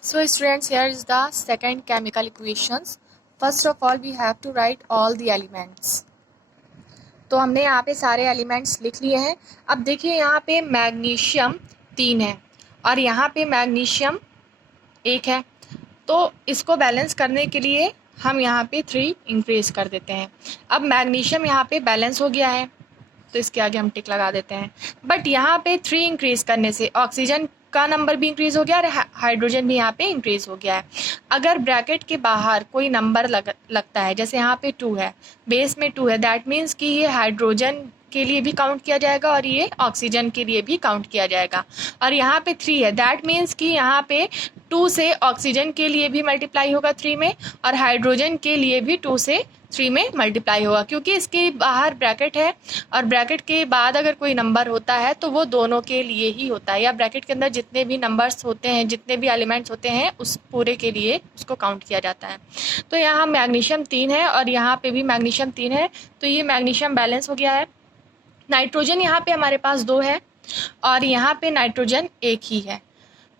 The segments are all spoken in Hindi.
So students, here is the second chemical equations. First of all, we have to write all the elements. तो हमने यहाँ पे सारे एलिमेंट्स लिख लिए हैं. अब देखिए यहाँ पे मैग्नीशियम 3 है और यहाँ पे मैग्नीशियम 1 है. तो इसको बैलेंस करने के लिए हम यहाँ पे 3 इंक्रीज कर देते हैं. अब मैग्नीशियम यहाँ पे बैलेंस हो गया है तो इसके आगे हम टिक लगा देते हैं. बट यहाँ पे 3 इंक्रीज करने से ऑक्सीजन का नंबर भी इंक्रीज हो गया और हाइड्रोजन भी यहाँ पे इंक्रीज हो गया है. अगर ब्रैकेट के बाहर कोई नंबर लगता है, जैसे यहाँ पे 2 है, बेस में 2 है, दैट मीन्स कि ये हाइड्रोजन के लिए भी काउंट किया जाएगा और ये ऑक्सीजन के लिए भी काउंट किया जाएगा. और यहाँ पे 3 है, दैट मीन्स कि यहाँ पे 2 से ऑक्सीजन के लिए भी मल्टीप्लाई होगा 3 में और हाइड्रोजन के लिए भी 2 से 3 में मल्टीप्लाई होगा, क्योंकि इसके बाहर ब्रैकेट है और ब्रैकेट के बाद अगर कोई नंबर होता है तो वो दोनों के लिए ही होता है, या ब्रैकेट के अंदर जितने भी नंबर्स होते हैं, जितने भी एलिमेंट्स होते हैं, उस पूरे के लिए उसको काउंट किया जाता है. तो यहाँ मैग्नीशियम 3 है और यहाँ पे भी मैग्नीशियम 3 है, तो ये मैग्नीशियम बैलेंस हो गया है. नाइट्रोजन यहाँ पे हमारे पास 2 है और यहाँ पे नाइट्रोजन 1 ही है.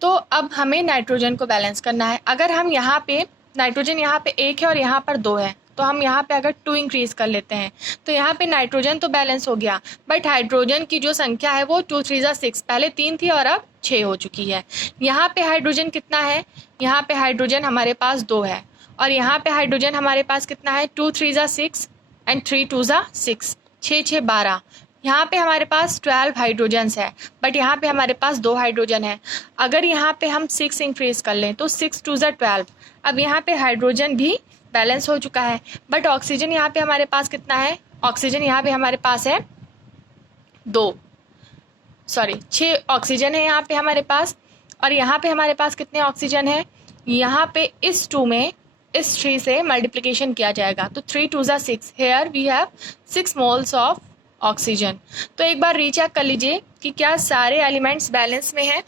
तो अब हमें नाइट्रोजन को बैलेंस करना है. अगर हम यहाँ पे नाइट्रोजन यहाँ पे 1 है और यहाँ पर 2 है, तो हम यहाँ पे अगर 2 इंक्रीज कर लेते हैं तो यहाँ पे नाइट्रोजन तो बैलेंस हो गया, बट हाइड्रोजन की जो संख्या है वो 2 3 6, पहले 3 थी और अब 6 हो चुकी है. यहाँ पे हाइड्रोजन कितना है, यहाँ पे हाइड्रोजन हमारे पास 2 है और यहाँ पे हाइड्रोजन हमारे पास कितना है, 2 3 6 एंड 3 2 6, 6 6 12. यहाँ पे हमारे पास 12 हाइड्रोजन्स है, बट यहाँ पे हमारे पास 2 हाइड्रोजन है. अगर यहाँ पे हम 6 इंक्रीज कर लें तो 6 2 12. अब यहाँ पे हाइड्रोजन भी बैलेंस हो चुका है, बट ऑक्सीजन यहाँ पे हमारे पास कितना है, ऑक्सीजन यहाँ पे हमारे पास है 6 ऑक्सीजन है यहाँ पे हमारे पास. और यहाँ पे हमारे पास कितने ऑक्सीजन है, यहाँ पे इस 2 में इस 3 से मल्टीप्लिकेशन किया जाएगा तो 3 2 6. Here we have 6 moles of oxygen. तो एक बार रीचेक कर लीजिए कि क्या सारे एलिमेंट्स बैलेंस में हैं.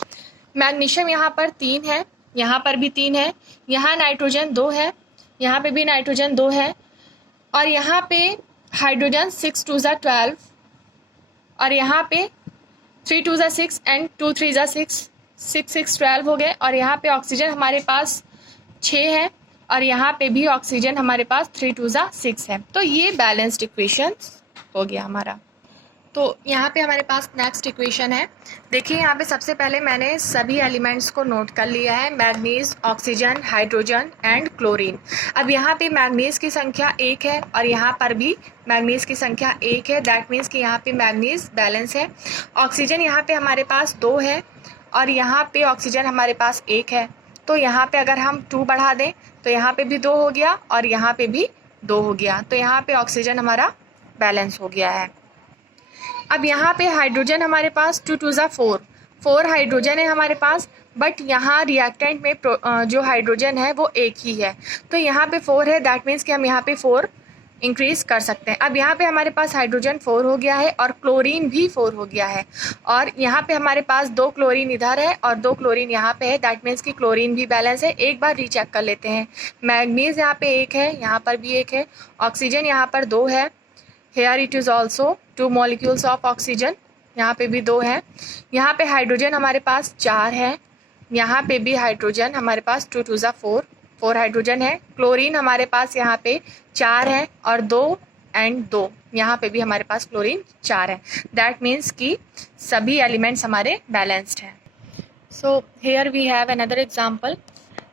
मैग्नीशियम यहाँ पर 3 है, यहाँ पर भी 3 है, यहाँ नाइट्रोजन 2 है, यहाँ पे भी नाइट्रोजन 2 है और यहाँ पे हाइड्रोजन 6 2 12 और यहाँ पे 3 2 6 एंड 2 3 6, 6 6 12 हो गए. और यहाँ पे ऑक्सीजन हमारे पास 6 है और यहाँ पे भी ऑक्सीजन हमारे पास 3 2 6 है. तो ये बैलेंस्ड इक्वेशन हो गया हमारा. तो यहाँ पे हमारे पास नेक्स्ट इक्वेशन है. देखिए यहाँ पे सबसे पहले मैंने सभी एलिमेंट्स को नोट कर लिया है, manganese, oxygen, hydrogen and chlorine. अब यहाँ पे मैग्नीज की संख्या 1 है और यहाँ पर भी मैग्नीज की संख्या 1 है, दैट मीन्स कि यहाँ पे मैग्नीज बैलेंस है. ऑक्सीजन यहाँ पे हमारे पास 2 है और यहाँ पे ऑक्सीजन हमारे पास 1 है. तो यहाँ पे अगर हम 2 बढ़ा दें तो यहाँ पे भी 2 हो गया और यहाँ पे भी 2 हो गया. तो यहाँ पे ऑक्सीजन हमारा बैलेंस हो गया है. अब यहाँ पे हाइड्रोजन हमारे पास 2 2 4 हाइड्रोजन है हमारे पास, बट यहाँ रिएक्टेंट में जो हाइड्रोजन है वो 1 ही है. तो यहाँ पे 4 है, दैट मीन्स कि हम यहाँ पे 4 इंक्रीज कर सकते हैं. अब यहाँ पे हमारे पास हाइड्रोजन 4 हो गया है और क्लोरीन भी 4 हो गया है और यहाँ पे हमारे पास 2 क्लोरीन इधर है और 2 क्लोरीन यहाँ पे है, दैट मीन्स कि क्लोरीन भी बैलेंस है. एक बार रीचेक कर लेते हैं. मैग्नीज यहाँ पे 1 है, यहाँ पर भी 1 है, ऑक्सीजन यहाँ पर 2 है, here it is also 2 molecules of oxygen, यहाँ पे भी 2 है. यहाँ पे हाइड्रोजन हमारे पास 4 है, यहाँ पे भी हाइड्रोजन हमारे पास 2 2 4 हाइड्रोजन है. क्लोरीन हमारे पास यहाँ पे 4 है और 2 एंड 2, यहाँ पे भी हमारे पास क्लोरीन 4 है. दैट मीन्स कि सभी एलिमेंट्स हमारे बैलेंस्ड हैं. So here we have another example.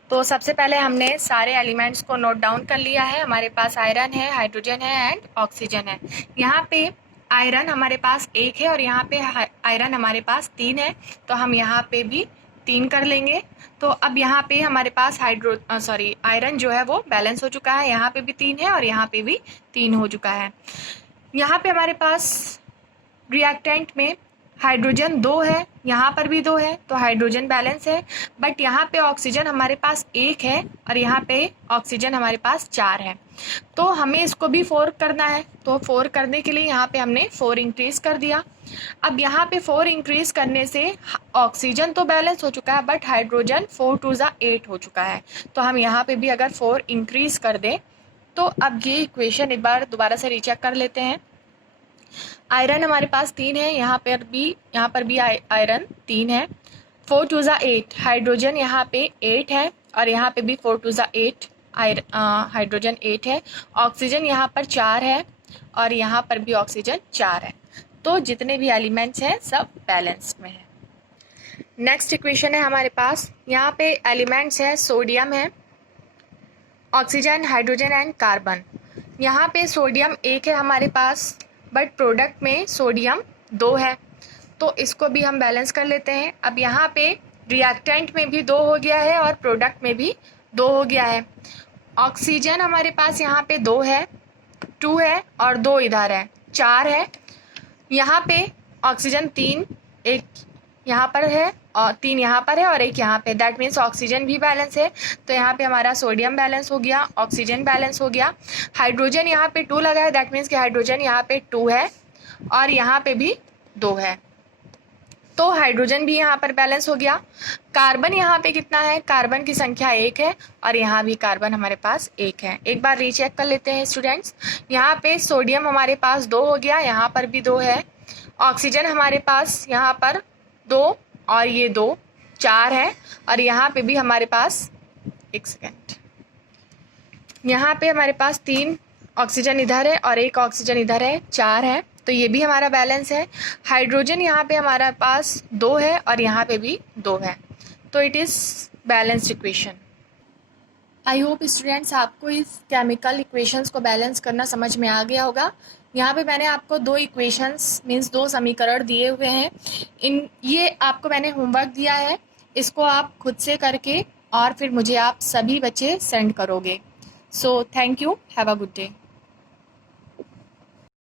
तो सबसे पहले हमने सारे एलिमेंट्स को नोट डाउन कर लिया है. हमारे पास आयरन है, हाइड्रोजन है एंड ऑक्सीजन है. यहाँ पे आयरन हमारे पास 1 है और यहाँ पे आयरन हमारे पास 3 है, तो हम यहाँ पे भी 3 कर लेंगे. तो अब यहाँ पे हमारे पास आयरन जो है वो बैलेंस हो चुका है, यहाँ पे भी 3 है और यहाँ पे भी 3 हो चुका है. यहाँ पे हमारे पास रिएक्टेंट में हाइड्रोजन 2 है, यहाँ पर भी 2 है, तो हाइड्रोजन बैलेंस है. बट यहाँ पे ऑक्सीजन हमारे पास 1 है और यहाँ पे ऑक्सीजन हमारे पास 4 है, तो हमें इसको भी 4 करना है. तो 4 करने के लिए यहाँ पे हमने 4 इंक्रीज कर दिया. अब यहाँ पे 4 इंक्रीज करने से ऑक्सीजन तो बैलेंस हो चुका है, बट हाइड्रोजन 4 2 8 हो चुका है. तो हम यहाँ पे भी अगर 4 इंक्रीज कर दें तो अब ये इक्वेशन एक बार दोबारा से रीचेक कर लेते हैं. आयरन हमारे पास 3 है, यहाँ पर भी आयरन 3 है. 4 टू ज़ा 8, हाइड्रोजन यहाँ पे 8 है और यहाँ पे भी 4 टू ज़ा 8 हाइड्रोजन 8 है। ऑक्सीजन यहाँ पर 4 है और यहाँ पर भी ऑक्सीजन 4 है। तो जितने भी एलिमेंट्स हैं सब बैलेंस्ड में है। नेक्स्ट इक्वेशन है हमारे पास, यहाँ पे एलिमेंट्स हैं, सोडियम है, ऑक्सीजन, हाइड्रोजन एंड कार्बन। यहाँ पे सोडियम 1 है हमारे पास, बट प्रोडक्ट में सोडियम 2 है, तो इसको भी हम बैलेंस कर लेते हैं। अब यहाँ पे रिएक्टेंट में भी 2 हो गया है और प्रोडक्ट में भी 2 हो गया है। ऑक्सीजन हमारे पास यहाँ पे 2 है, 2 है और 2 इधर है, 4 है। यहाँ पे ऑक्सीजन 3, एक यहाँ पर है और 3 यहाँ पर है और एक यहाँ पे, दैट मीन्स ऑक्सीजन भी बैलेंस है। तो यहाँ पे हमारा सोडियम बैलेंस हो गया, ऑक्सीजन बैलेंस हो गया। हाइड्रोजन यहाँ पे 2 लगा है, दैट मीन्स कि हाइड्रोजन यहाँ पे 2 है और यहाँ पे भी 2 है, तो हाइड्रोजन भी यहाँ पर बैलेंस हो गया। कार्बन यहाँ पे कितना है, कार्बन की संख्या 1 है और यहाँ भी कार्बन हमारे पास 1 है। एक बार रीचेक कर लेते हैं स्टूडेंट्स। यहाँ पे सोडियम हमारे पास 2 हो गया, यहाँ पर भी 2 है। ऑक्सीजन हमारे पास यहाँ पर 2 और ये 2, 4 है और यहाँ पे भी हमारे पास, एक सेकेंड, यहाँ पे हमारे पास 3 ऑक्सीजन इधर है और 1 ऑक्सीजन इधर है, 4 है, तो ये भी हमारा बैलेंस है। हाइड्रोजन यहाँ पे हमारे पास 2 है और यहाँ पे भी 2 है, तो it is balanced equation. I hope students आपको इस केमिकल इक्वेशंस को बैलेंस करना समझ में आ गया होगा। यहाँ पे मैंने आपको 2 इक्वेशंस मीन्स 2 समीकरण दिए हुए हैं, ये आपको मैंने होमवर्क दिया है, इसको आप खुद से करके और फिर मुझे आप सभी बच्चे सेंड करोगे। So thank you, have a good day.